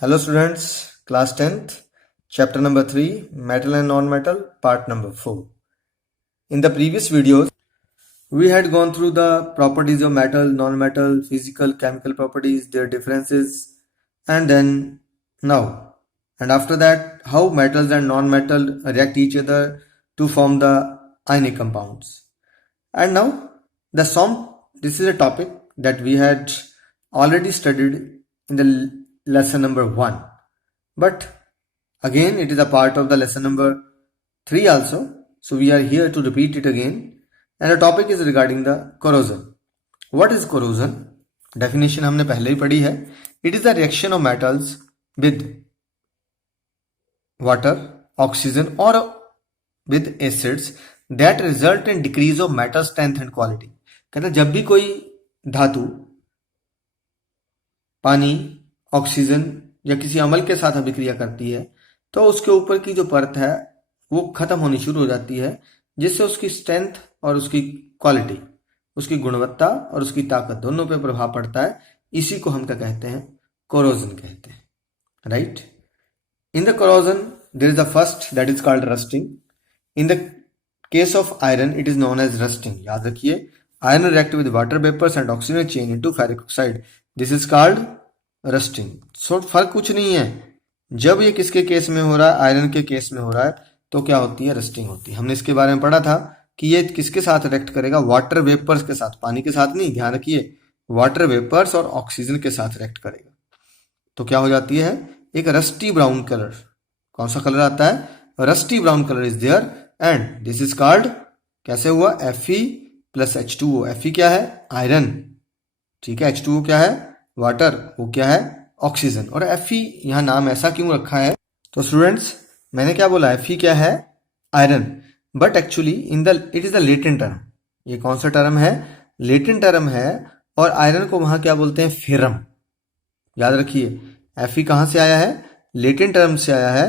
Hello students, class 10th, chapter number 3, metal and non-metal, part number 4. In the previous videos, we had gone through the properties of metal, non-metal, physical, chemical properties, their differences, and then now. And after that, how metals and non-metal react each other to form the ionic compounds. And now, this is a topic that we had already studied in the lesson number 1. But again, it is a part of the lesson number 3 also. So we are here to repeat it again. And the topic is regarding the corrosion. What is corrosion? Definition हमने पहले ही पढ़ी है. It is the reaction of metals with water, oxygen or with acids that result in decrease of metal strength and quality. कहते हैं जब भी कोई धातु पानी, ऑक्सीजन या किसी अम्ल के साथ अभिक्रिया करती है तो उसके ऊपर की जो परत है वो खत्म होनी शुरू हो जाती है, जिससे उसकी स्ट्रेंथ और उसकी क्वालिटी, उसकी गुणवत्ता और उसकी ताकत दोनों पे प्रभाव पड़ता है. इसी को हम क्या कहते हैं? कोरोजन कहते हैं. Right. In the corrosion there is the first that is called rusting. In the case of iron it is known as rusting. याद रखिए, iron react with water vapours and oxygen change into ferric oxide. This is called rusting. So फर्क कुछ नहीं है. जब ये किसके case में हो रहा है? आयरन के केस में हो रहा है तो क्या होती है? रस्टिंग होती है. हमने इसके बारे में पढ़ा था कि ये किसके साथ रिएक्ट करेगा? वाटर वेपर्स के साथ. पानी के साथ नहीं, ध्यान रखिए, वाटर वेपर्स और ऑक्सीजन के साथ रिएक्ट करेगा. तो क्या हो जाती है? एक रस्टी ब्राउन कलर. कौन सा कलर आता है? Rusty brown colour is there and this is called, कैसे हुआ? Fe plus H2O. Fe क्या है? आयरन. ठीक है. H2O क्या है? वाटर. वो क्या है? ऑक्सीजन. और Fe यहाँ नाम ऐसा क्यों रखा है? तो स्टूडेंट्स, मैंने क्या बोला? Fe क्या है? Iron. But actually it is the latent term. ये कौन सा टर्म है? लेटेंट टर्म है. और आयरन को वहां क्या बोलते हैं? फेरम. याद रखिए, Fe कहां से आया है? लेटेंट टर्म से आया है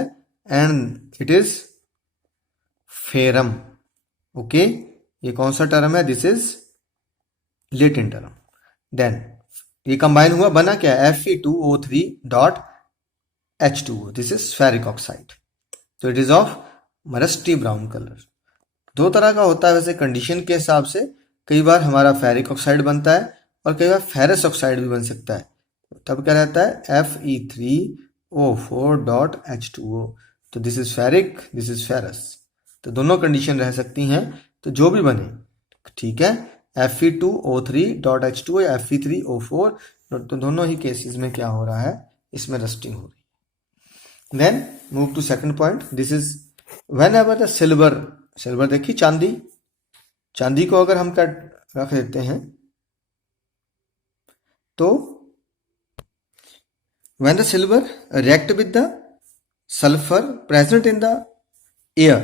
and it is ferrum. Okay. ये कौन सा टर्म है? This is latent term. Then ये कंबाइन हुआ, बना क्या? Fe2O3 dot H2O. This is ferric oxide. तो it is of rusty brown colour. दो तरह का होता है वैसे कंडीशन के हिसाब से. कई बार हमारा फेरिक ऑक्साइड बनता है और कई बार फेरस ऑक्साइड भी बन सकता है. तब क्या रहता है? Fe3O4 dot H2O. तो this is ferric, this is ferrous. तो दोनों कंडीशन रह सकती हैं. तो जो भी बने, ठीक है, Fe2O3 डॉट H2O या Fe3O4, तो दोनों ही केसेस में क्या हो रहा है? इसमें रस्टिंग हो रही है. Then move to second point. This is whenever the silver देखिए, चांदी को अगर हम रख देते हैं तो when the silver react with the sulfur present in the air,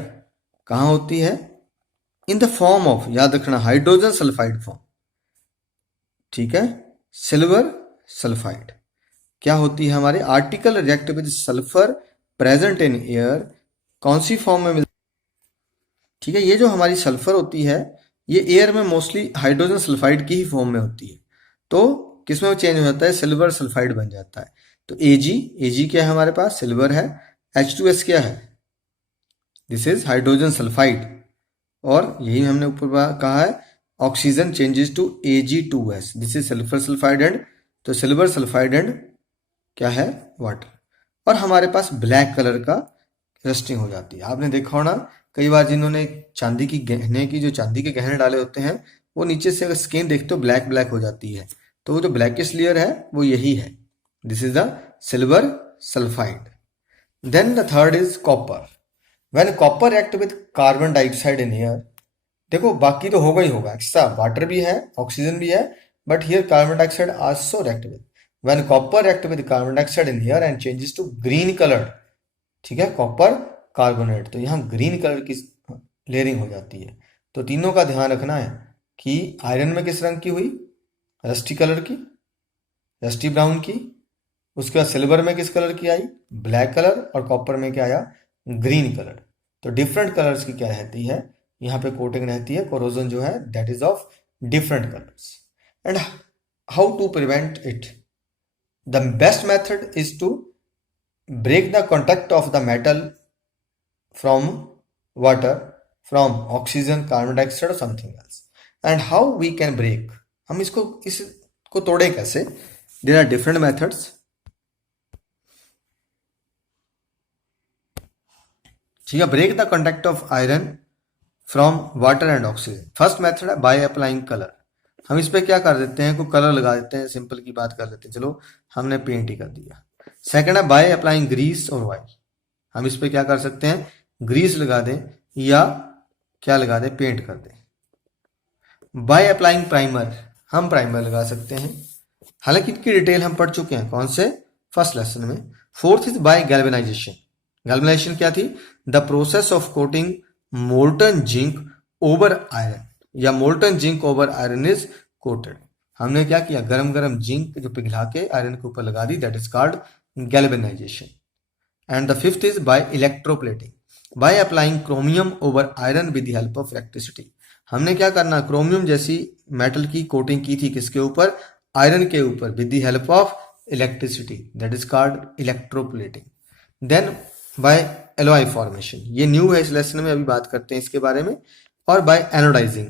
कहां होती है? इन द फॉर्म ऑफ, याद रखना, हाइड्रोजन सल्फाइड फॉर्म. ठीक है. सिल्वर सल्फाइड क्या होती है हमारे? Article react with sulphur present in air. कौन सी फॉर्म में मिलती? ठीक है. ये जो हमारी सल्फर होती है ये एयर में मोस्टली हाइड्रोजन सल्फाइड की ही फॉर्म में होती है. तो किसमें चेंज हो जाता है? सिल्वर सल्फाइड बन जाता है. तो Ag क्या है हमारे पास? सिल्वर है. H2S क्या है? This is hydrogen sulphide. और यही हमने ऊपर कहा है, oxygen changes to Ag2S. This is sulphur sulphide and, तो सिल्वर सल्फाइड एंड क्या है? वाटर. और हमारे पास ब्लैक कलर का रस्टिंग हो जाती है. आपने देखा होना कई बार जिन्होंने चांदी के गहने डाले होते हैं, वो नीचे से अगर स्किन देखते हो ब्लैक ब्लैक हो जाती है. तो वो जो ब्लैकिश लेयर है वो यही है. This is the silver sulphide. Then the third is copper. When copper react with carbon dioxide in air, देखो बाकी तो होगा ही होगा, एक्स्ट्रा वाटर भी है, ऑक्सीजन भी है, but here carbon dioxide also react with. When copper react with carbon dioxide in air and changes to green colour. ठीक है, कॉपर कार्बोनेट, तो यहाँ ग्रीन कलर की लेयरिंग हो जाती है. तो तीनों का ध्यान रखना है कि आयरन में किस रंग की हुई? रस्टी कलर की, रस्टी ब्राउन की. उसके बाद सिल्वर में किस कलर की आई? Black colour. और कॉपर में क्या आया? Green colour. तो डिफरेंट कलर्स की क्या रहती है? यहाँ पे कोटिंग रहती है. कोरोजन जो है that is of different colours. And how to prevent it? The best method is to break the contact of the metal from water, from oxygen, carbon dioxide or something else. And how we can break? हम इसको तोड़े कैसे? There are different methods. ठीक है, break the contact of iron from water and oxygen. First method है by applying color. हम इस पे क्या कर देते हैं, कोई कलर लगा देते हैं, सिंपल की बात कर लेते हैं, चलो हमने पेंट ही कर दिया. सेकंड है बाय अप्लाइंग ग्रीस और ऑयल. हम इस पे क्या कर सकते हैं, ग्रीस लगा दें या क्या लगा दें, पेंट कर दें. बाय अप्लाइंग प्राइमर, हम प्राइमर लगा सकते हैं. हालांकि इनकी डिटेल हम पढ़ चुके हैं, कौन से, फर्स्ट लेसन में. Fourth is by galvanization. Galvanization क्या थी, the process of coating molten zinc over iron या molten zinc over iron is coated. हमने क्या किया, गरम गरम जिंक जो पिघला के आयरन के ऊपर लगा दी, that is called galvanization. And the fifth is by electroplating, by applying chromium over iron with the help of electricity. हमने क्या करना, क्रोमियम जैसी मेटल की कोटिंग की थी, किसके ऊपर, आयरन के ऊपर, with the help of electricity, that is called electroplating. Then by alloy formation, ये न्यू है इस लेसन में, अभी बात करते हैं इसके बारे में. और बाय एनोडाइजिंग.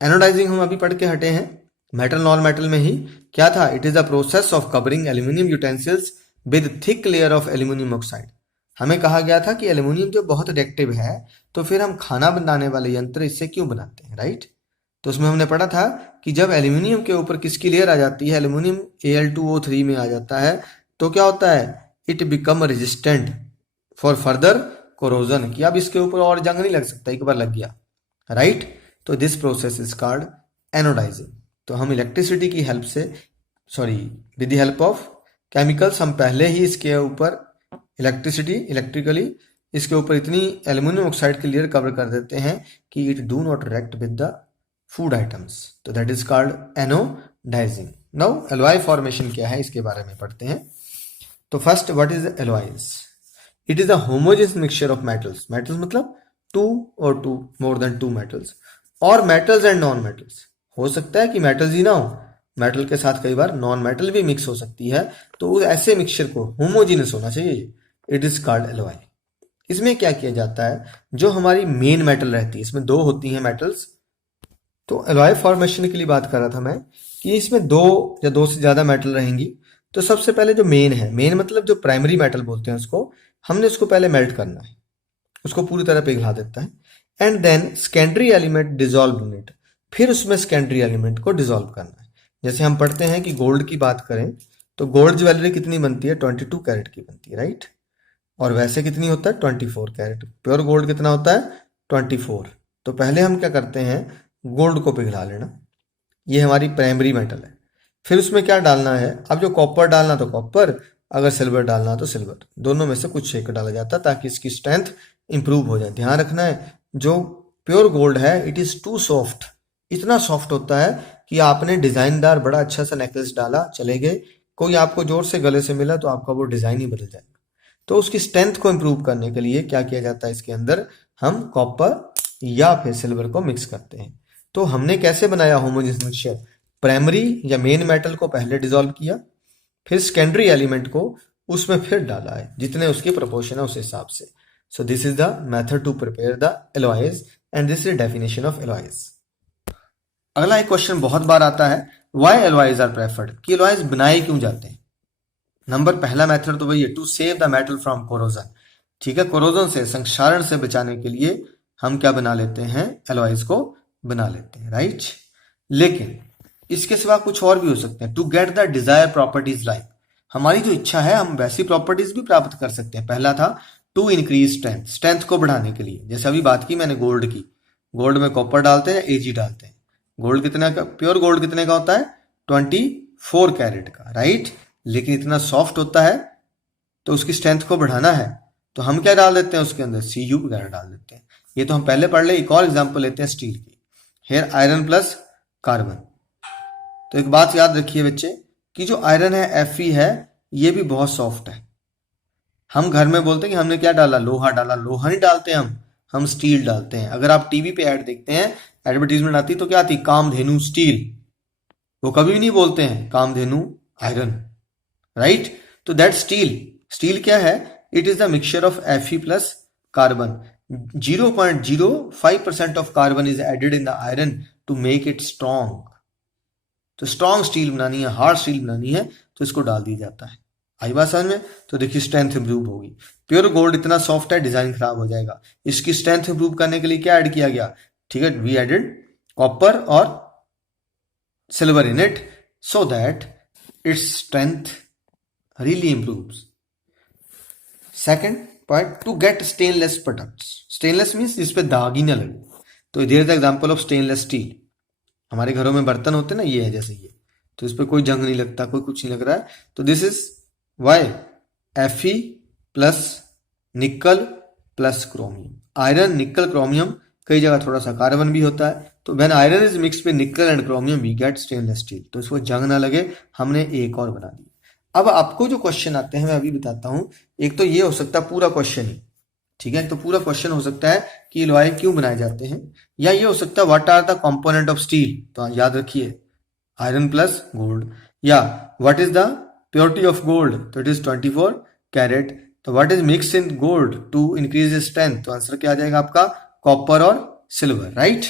एनोडाइजिंग हम अभी पढ़ के हटे हैं, मेटल नॉन मेटल में ही क्या था, it is the process of covering aluminium utensils with thick layer of aluminium oxide. हमें कहा गया था कि एल्यूमिनियम जो बहुत रिएक्टिव है, तो फिर हम खाना बनाने वाले यंत्र इससे क्यों बनाते हैं, राइट. तो उसमें हमने पढ़ा था कि जब एल्यूमिनियम के ऊपर किसकी लेयर आ जाती है, एल्यूमिनियम Al2O3 में आ जाता है, तो क्या होता है, it become resistant for further corrosion, कि अब इसके ऊपर और जंग नहीं लग सकता, एक बार लग गया, राइट. तो this process is called anodizing. तो हम इलेक्ट्रिसिटी की हेल्प से, sorry with the help of chemicals, हम पहले ही इसके ऊपर इलेक्ट्रिकली इसके ऊपर इतनी एल्यूमिनियम ऑक्साइड की लेयर कवर कर देते हैं कि it do not react with the food items. तो that is called anodizing. Now alloy formation क्या है, इसके बारे में पढ़ते हैं. तो first, what is alloys. It is a homogeneous mixture of metals. Metals मतलब टू और two, more than two metals, और मेटल्स एंड नॉन मेटल्स. हो सकता है कि मेटल्स ही ना हो, मेटल के साथ कई बार नॉन मेटल भी मिक्स हो सकती है, तो उस ऐसे मिक्सचर को होमोजीनस होना चाहिए, इट इज कॉल्ड एलॉय. इसमें क्या किया जाता है, जो हमारी मेन मेटल रहती है, इसमें दो होती हैं मेटल्स. तो एलॉय फॉर्मेशन के लिए बात कर रहा था मैं कि इसमें दो या दो से ज्यादा मेटल रहेंगी. तो सबसे पहले जो मेन है, मेन मतलब जो प्राइमरी मेटल बोलते हैं उसको, हमने उसको पहले मेल्ट करना है, उसको पूरी तरह पिघला देता है. And then secondary element dissolve in it, फिर उसमें सेकेंडरी एलिमेंट को डिसॉल्व करना है. जैसे हम पढ़ते हैं कि गोल्ड की बात करें तो गोल्ड ज्वेलरी कितनी बनती है, 22 कैरेट की बनती है, राइट. और वैसे कितनी होता है, 24 कैरेट. प्योर गोल्ड कितना होता है, 24. तो पहले हम क्या करते हैं, गोल्ड को पिघला लेना, ये हमारी प्राइमरी मेटल है. फिर उसमें क्या डालना है, अब जो कॉपर डालना तो कॉपर, अगर सिल्वर डालना तो सिल्वर, दोनों में से कुछ एक डाला जाता है ताकि इसकी स्ट्रेंथ इंप्रूव हो जाए. ध्यान रखना है, जो प्योर गोल्ड है इट इज टू सॉफ्ट, इतना सॉफ्ट होता है कि आपने डिजाइनदार बड़ा अच्छा सा नेकलेस डाला, चले गए, कोई आपको जोर से गले से मिला तो आपका वो डिजाइन ही बदल जाएगा. तो उसकी स्ट्रेंथ को इंप्रूव करने के लिए क्या किया जाता है, इसके अंदर हम कॉपर या फिर सिल्वर को मिक्स करते हैं. तो हमने कैसे बनाया होमोजेनस मिक्सचर, प्राइमरी या मेन मेटल को पहले डिसॉल्व किया, फिर सेकेंडरी एलिमेंट को उसमें फिर डाला है, जितने उसके प्रोपोर्शन है उस हिसाब से. So this is the method to prepare the alloys and this is definition of alloys. अगला एक क्वेश्चन बहुत बार आता है, व्हाई एलॉयज आर प्रेफर्ड, कि एलॉयज बनाए क्यों जाते हैं. नंबर पहला मेथड तो वही है, to save the metal from corrosion. ठीक है, कोरोजन से, संक्षारण से बचाने के लिए हम क्या बना लेते हैं, एलॉयज को बना लेते हैं, राइट. लेकिन इसके सिवा कुछ और भी हो सकते हैं. To get the desire properties, like हमारी जो इच्छा है हम वैसी प्रॉपर्टीज भी प्राप्त कर सकते हैं. पहला था टू इंक्रीज स्ट्रेंथ, स्ट्रेंथ को बढ़ाने के लिए. जैसे अभी बात की मैंने गोल्ड की, गोल्ड में कॉपर डालते हैं या एजी डालते हैं. गोल्ड कितने का, प्योर गोल्ड कितने का होता है, 24 कैरेट का, राइट. लेकिन इतना सॉफ्ट होता है, तो उसकी स्ट्रेंथ को बढ़ाना है तो हम क्या डाल देते हैं उसके अंदर, Cu वगैरह डाल देते हैं. ये तो हम पहले पढ़ ले. एक और एग्जांपल लेते हैं स्टील की, हेयर आयरन प्लस कार्बन. तो एक बात याद रखिए बच्चे, कि जो आयरन है Fe है, ये भी बहुत सॉफ्ट है. हम घर में बोलते हैं कि हमने क्या डाला, लोहा डाला. लोहा नहीं डालते हम स्टील डालते हैं. अगर आप टीवी पे ऐड देखते हैं, एडवर्टीजमेंट आती तो क्या आती, कामधेनु स्टील. वो कभी भी नहीं बोलते हैं कामधेनु आयरन, राइट. तो दैट स्टील, स्टील क्या है? It is the mixture of Fe plus carbon. 0.05% of carbon is added in the iron to make it strong. तो स्ट्रॉन्ग स्टील बनानी है, हार्ड स्टील बनानी है, तो इसको डाल दिया जाता है. आई बात समझ में? तो देखिए स्ट्रेंथ इंप्रूव होगी. प्योर गोल्ड इतना सॉफ्ट है, डिजाइन खराब हो जाएगा. इसकी स्ट्रेंथ इंप्रूव करने के लिए क्या ऐड किया गया? ठीक है, वी एडेड कॉपर और silver in it so that its strength really improves. Second point, to get stainless products. Stainless means जिस पे दाग ही ना लगे. तो there is the example of stainless steel. हमारे घरों में बर्तन होते हैं ना, ये है जैसे ये, तो इस पे कोई जंग नहीं लगता, कोई कुछ नहीं लग रहा है. तो this is why Fe plus nickel plus chromium. Iron, nickel, chromium, कई जगह थोड़ा सा कार्बन भी होता है. तो when iron is mix with nickel and chromium we get stainless steel. तो इसको जंग ना लगे, हमने एक और बना दी. अब आपको जो क्वेश्चन आते हैं मैं अभी बताता हूं. एक तो ये हो सकता है पूरा क्वेश्चन ही, ठीक है, तो पूरा क्वेश्चन हो सकता है कि एलॉय क्यों बनाए जाते हैं, या ये हो सकता है what are the component of steel. तो याद रखिए आयरन प्लस गोल्ड. या what is the purity of gold? तो इट इज 24 कैरेट. तो what is mix in gold to increase strength? तो आंसर क्या आ जाएगा आपका? कॉपर और silver, right.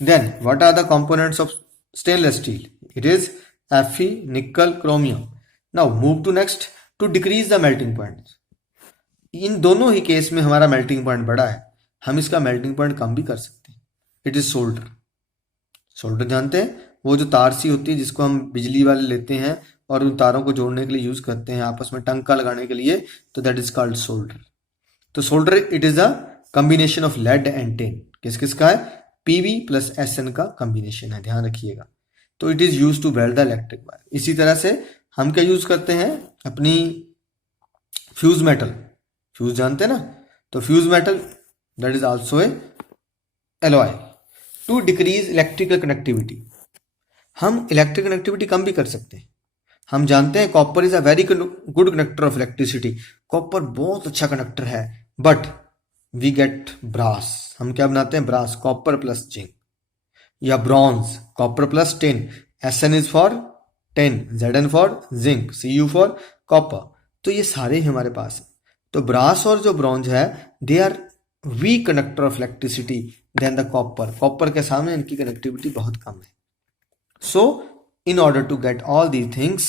Then what are the components of stainless steel? It is Fe, nickel, chromium. Now move to next, to decrease the melting point. इन दोनों ही case में हमारा melting point बड़ा है, हम इसका मेल्टिंग पॉइंट कम भी कर सकते हैं. It is solder. सोल्डर जानते हैं, वो जो तार सी होती है जिसको हम बिजली वाले लेते हैं और उन तारों को जोड़ने के लिए यूज करते हैं आपस में टंका लगाने के लिए, तो दैट इज कॉल्ड सोल्डर. तो solder it is a combination of lead and tin. किस किस का है? Pb प्लस Sn का कॉम्बिनेशन है, ध्यान रखिएगा. तो it is use to weld the electric wire. इसी तरह से हम क्या यूज करते हैं? अपनी फ्यूज मेटल. फ्यूज जानते हैं ना? तो fuse metal that is also a alloy. To decrease electrical connectivity. हम इलेक्ट्रिक कनेक्टिविटी कम भी कर सकते हैं. हम जानते हैं copper is a very good connector of electricity. Copper बहुत अच्छा कनेक्टर है. But we get brass. हम क्या बनाते हैं? ब्रास. Copper plus zinc. या bronze. Copper plus tin. Sn is for tin, Zn for zinc, Cu for copper. तो ये सारे ही हमारे पास है. तो ब्रास और जो ब्रॉन्ज है they are weak conductor of electricity than the copper. Copper के सामने इनकी कनेक्टिविटी बहुत कम है. So, in order to get all these things,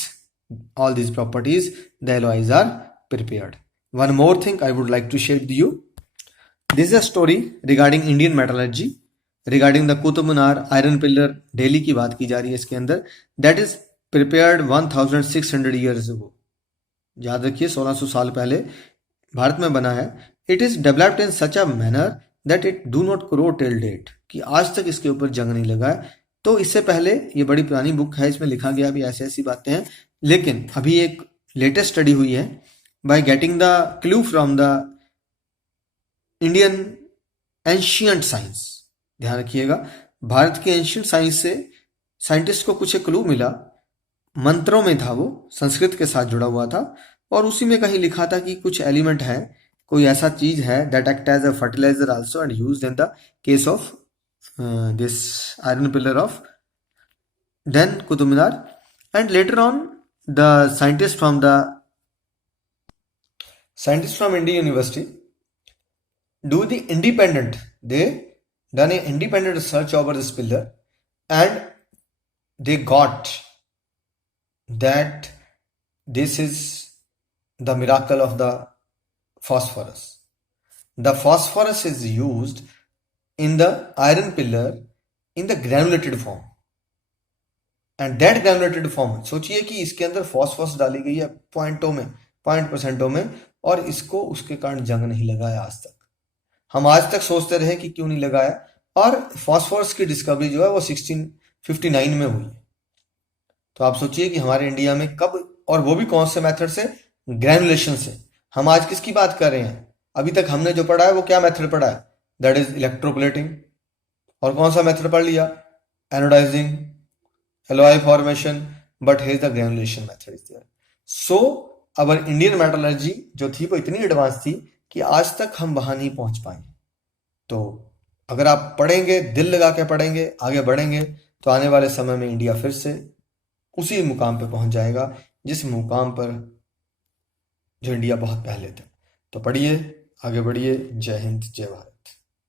all these properties, the alloys are prepared. One more thing I would like to share with you. This is a story regarding Indian metallurgy, regarding the Qutub Minar iron pillar. Delhi की बात की जा रही है इसके अंदर. That is prepared 1600 years ago. याद रखिए 1600 साल पहले भारत में बना है. It is developed in such a manner that it do not corrode till date. कि आज तक इसके ऊपर जंग नहीं लगा है. तो इससे पहले ये बड़ी पुरानी बुक है, इसमें लिखा गया भी ऐसी ऐसी बातें हैं. लेकिन अभी एक लेटेस्ट स्टडी हुई है by getting the clue from the Indian ancient science. ध्यान रखिएगा, भारत की एंशियंट साइंस से साइंटिस्ट को कुछ एक क्लू मिला. मंत्रों में था, वो संस्कृत के साथ जुड़ा हुआ था, और उसी में कहीं लिखा था कि कुछ एलिमेंट है, कोई ऐसा चीज है that act as a fertiliser also and used in the case of this iron pillar of then Qutub Minar. And later on the scientists from Indian University do the independent, they done a independent research over this pillar, and they got that this is the miracle of the phosphorus. The phosphorus is used in the iron pillar in the granulated form, and that granulated form, सोचिए कि इसके अंदर phosphorus डाली गई है पॉइंटों में, point परसेंटों में, और इसको उसके कारण जंग नहीं लगाया आज तक. हम आज तक सोचते रहे कि क्यों नहीं लगाया, और फॉस्फोरस की डिस्कवरी जो है वो 1659 में हुई. तो आप सोचिए कि हमारे इंडिया में कब, और वो भी कौन से मेथड से? ग्रेनुलेशन से. हम आज किसकी बात कर रहे हैं? अभी तक हमने जो पढ़ा है वो क्या मेथड पढ़ा है? That is electroplating. और कौन सा मेथड पढ़ लिया? Anodising, alloy formation. But here the granulation method is there. So our Indian metallurgy जो थी वो इतनी एडवांस थी कि आज तक हम वहां नहीं पहुंच पाए. तो अगर आप पढ़ेंगे, दिल लगा के पढ़ेंगे, आगे बढ़ेंगे, तो आने वाले समय में इंडिया फिर से उसी मुकाम पे पहुंच जाएगा जिस मुकाम पर जो इंडिया बहुत पहले थे। तो पढ़िए, आगे बढ़िए। जय हिंद, जय भारत।